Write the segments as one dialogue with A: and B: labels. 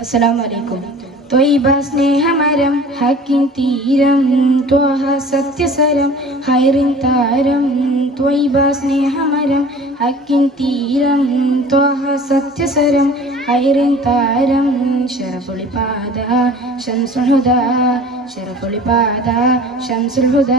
A: അസ്സലാമലൈക്കും. ത്വയ്ബ സ്നേഹമരം ഹക്കിൻ തീരം ത്വഹ സത്യസരം ഹൈറിൻ താരം ത്വയ്ബ സ്നേഹമരം ഹക്കിൻ തീരം ത്വഹ സത്യസരം ഹൈറിൻ താരം ശരപുളിപാദ പാത ശംസുൽഹുദ ശരഫുളി പാത ശംസുൽഹുദ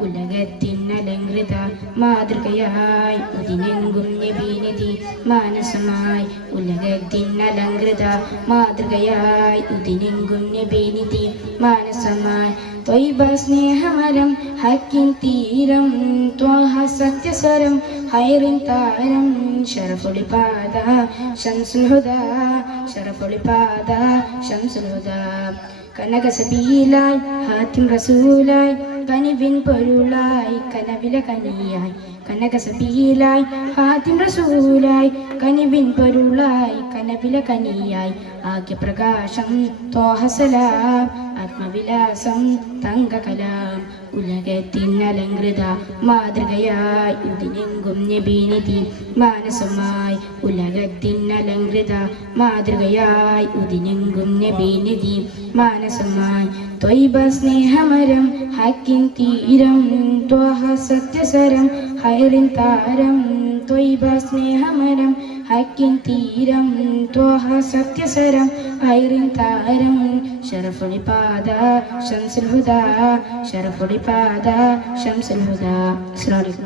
A: ഉലകത്തിനലങ്കൃത മാതൃകയായി ഉദിനെങ്കും നബീനിധി മാനസമായി ഉലകത്തിനലങ്കൃത മാതൃകയായി ഉദിനെങ്കും നബീനിധി മാനസമായി ത്വയ്ബ സ്നേഹമരം ഹക്കിൻ തീരം ത്വഹ സത്യസ്വരം ഹൈറിൻ താരം ശരഫുളി ശംസുഹൃദ ശംസുൽഹുദ ശംസുഹൃദ പാത ശംസുൽഹുദ. കനകസബീലായി ഹാത്തിം റസൂലായി കനിവിൻ പൊരുളായി കനവില കനിയായി. കനകസബീലായി ഹാത്തിം റസൂലായി കനിവിൻ പൊരുളായി കനവില കനിയായി. ആഗ്യ പ്രകാശം തോഹസലാം ആത്മവിലാസം തങ്കകലാം. ഉലകത്തിനലങ്കൃത മാതൃകയായി ഇതിനെങ്കും നബീനിധി മാനസമായി. ഉലകത്തിനലങ്കൃത മാതൃകയായി ഉതിനെങ്കും നബീനിധി മാനസമായി. ത്വയ്ബ സ്നേഹമരം ഹക്കിൻ തീരം ത്വഹ സത്യസരം ഹൈറിൻ താരം ത്വയ്ബ സ്നേഹമരം ഹക്കിൻ തീരം ത്വഹ സത്യസരം ഐറിൻ താരം ശരഫുളി പാത ശംസുൽ ഹുദ ശരഫുളി പാത ശംസുൽ ഹുദ അസ്സലാമു അലൈക്കും.